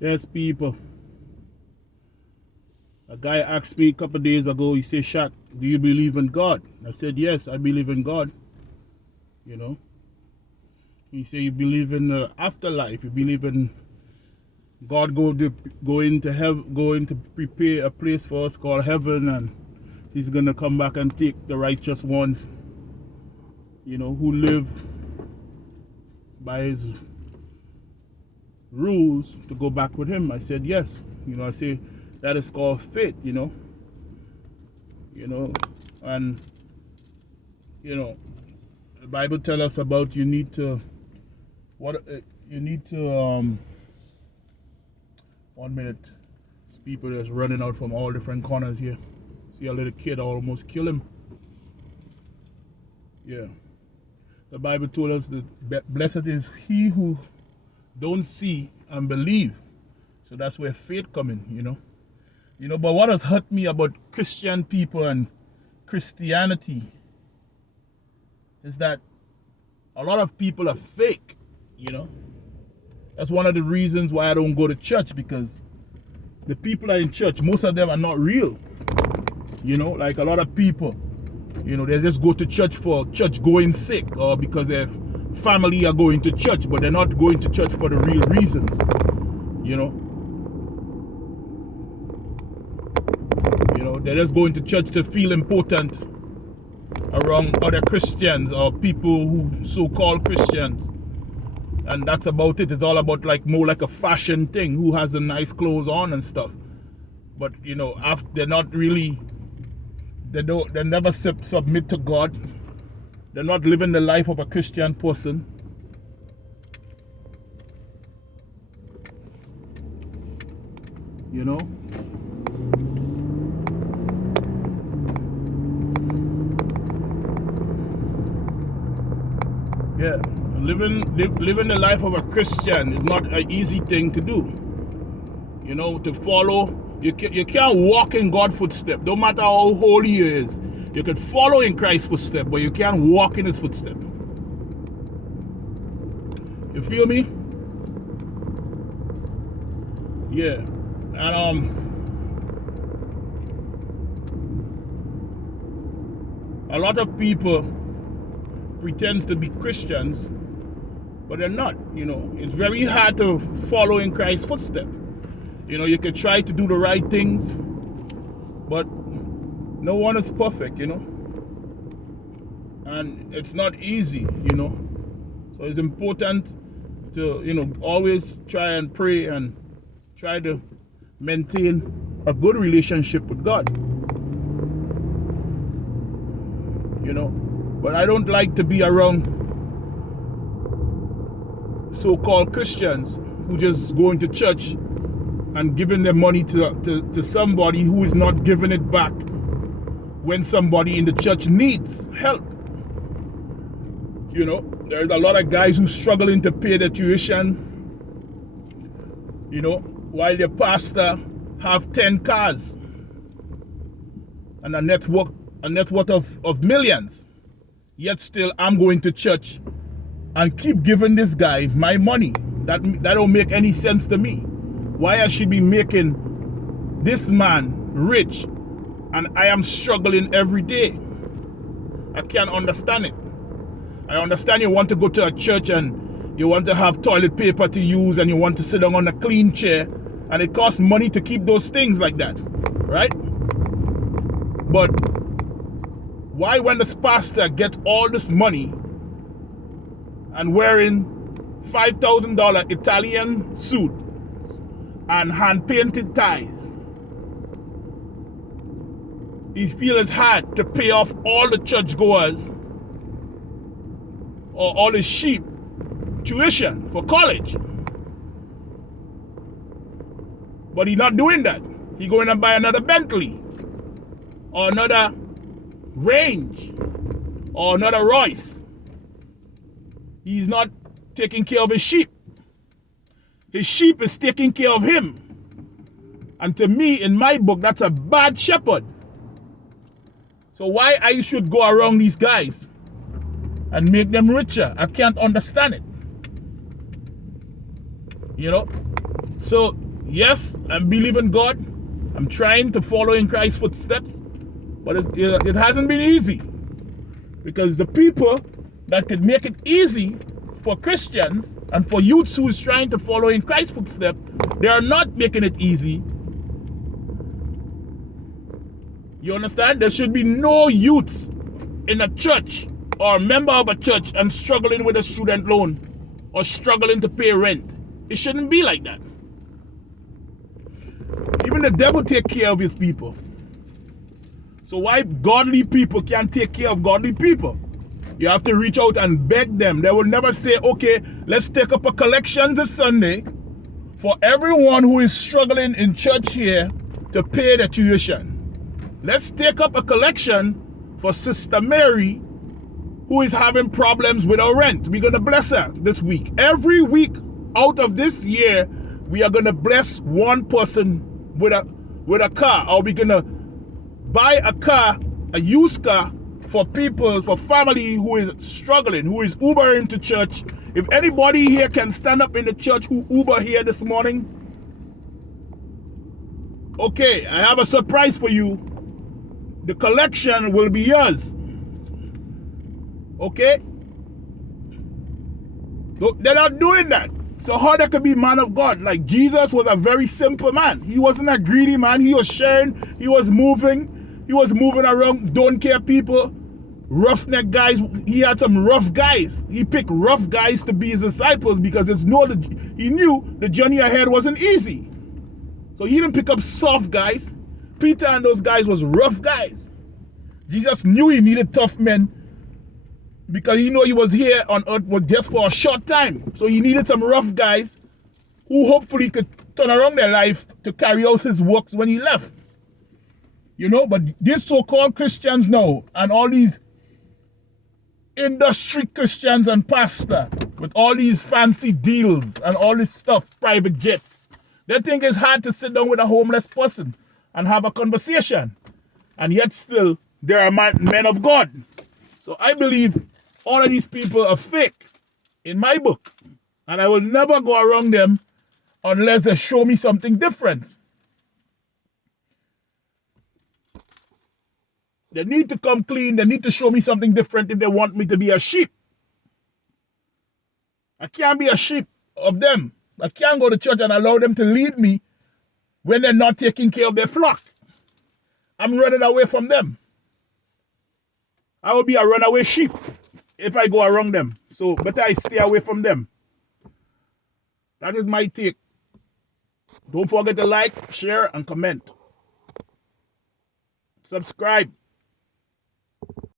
Yes, people. A guy asked me a couple of days ago, he said, Shaq, do you believe in God? I said, yes, I believe in God. You know, he said, you believe in the afterlife, you believe in God going to prepare a place for us called heaven, and he's going to come back and take the righteous ones, you know, who live by his rules to go back with him. I said, yes. You know, I say that is called faith, you know, and, you know, the Bible tells us about you need to 1 minute. These people that's running out from all different corners here. See a little kid almost kill him. Yeah. The Bible told us that blessed is he who don't see and believe. So that's where faith come in, you know. You know, but what has hurt me about Christian people and Christianity is that a lot of people are fake, you know. That's one of the reasons why I don't go to church, because the people that are in church, most of them are not real. You know, like a lot of people, you know, they just go to church for church going sake, or because their family are going to church, but they're not going to church for the real reasons, you know. You know, they're just going to church to feel important around other Christians or people who so-called Christians. And that's about it. It's all about like more like a fashion thing, who has the nice clothes on and stuff. But you know, they're not really, they never submit to God. They're not living the life of a Christian person. You know? Yeah, living the life of a Christian is not an easy thing to do. You know, to follow, you can't walk in God's footsteps. No matter how holy he is, you can follow in Christ's footsteps, but you can't walk in his footsteps. You feel me? Yeah, and a lot of people pretends to be Christians, but they're not. You know, it's very hard to follow in Christ's footsteps. You know, you can try to do the right things, but no one is perfect, you know, and it's not easy, you know. So it's important to, you know, always try and pray and try to maintain a good relationship with God, you know. But I don't like to be around so-called Christians who just go into church and giving their money to somebody who is not giving it back when somebody in the church needs help. You know, there's a lot of guys who struggling to pay their tuition, you know, while their pastor have 10 cars and a net worth of millions. Yet still I'm going to church and keep giving this guy my money. That don't make any sense to me. Why I should be making this man rich and I am struggling every day? I can't understand it. I understand you want to go to a church and you want to have toilet paper to use and you want to sit down on a clean chair, and it costs money to keep those things like that, right? But why, when this pastor gets all this money and wearing $5,000 Italian suit and hand-painted ties, he feels it's hard to pay off all the churchgoers or all the sheep tuition for college? But he's not doing that. He's going to buy another Bentley or another Range or another Royce. He's not taking care of his sheep. His sheep is taking care of him. And to me, in my book, that's a bad shepherd. So why I should go around these guys and make them richer? I can't understand it. You know? So Yes, I'm believing God. I'm trying to follow in Christ's footsteps, but it hasn't been easy, because the people that could make it easy for Christians and for youths who is trying to follow in Christ's footsteps, they are not making it easy. You understand? There should be no youths in a church or a member of a church and struggling with a student loan or struggling to pay rent. It shouldn't be like that. Even the devil take care of his people. So why godly people can't take care of godly people? You have to reach out and beg them. They will never say, okay, let's take up a collection this Sunday for everyone who is struggling in church here to pay the tuition. Let's take up a collection for Sister Mary, who is having problems with her rent. We're going to bless her this week. Every week out of this year, we are going to bless one person with a car. Or we're going to buy a car, a used car, for people, for family who is struggling, who is Ubering to church. If anybody here can stand up in the church who Uber here this morning, okay, I have a surprise for you. The collection will be yours. Okay? So they're not doing that. So how they could be man of God? Like, Jesus was a very simple man. He wasn't a greedy man. He was sharing. He was moving. He was moving around. Don't care people. Roughneck guys. He had some rough guys. He picked rough guys to be his disciples because he knew the journey ahead wasn't easy. So he didn't pick up soft guys. Peter and those guys was rough guys. Jesus knew he needed tough men because he knew he was here on earth was just for a short time. So he needed some rough guys who hopefully could turn around their life to carry out his works when he left. You know, but these so-called Christians now, and all these industry Christians and pastor with all these fancy deals and all this stuff, private jets, they think it's hard to sit down with a homeless person and have a conversation. And yet still, they are men of God. So I believe all of these people are fake in my book. And I will never go around them unless they show me something different. They need to come clean. They need to show me something different if they want me to be a sheep. I can't be a sheep of them. I can't go to church and allow them to lead me when they're not taking care of their flock. I'm running away from them. I will be a runaway sheep if I go around them. So better I stay away from them. That is my take. Don't forget to like, share, and comment. Subscribe.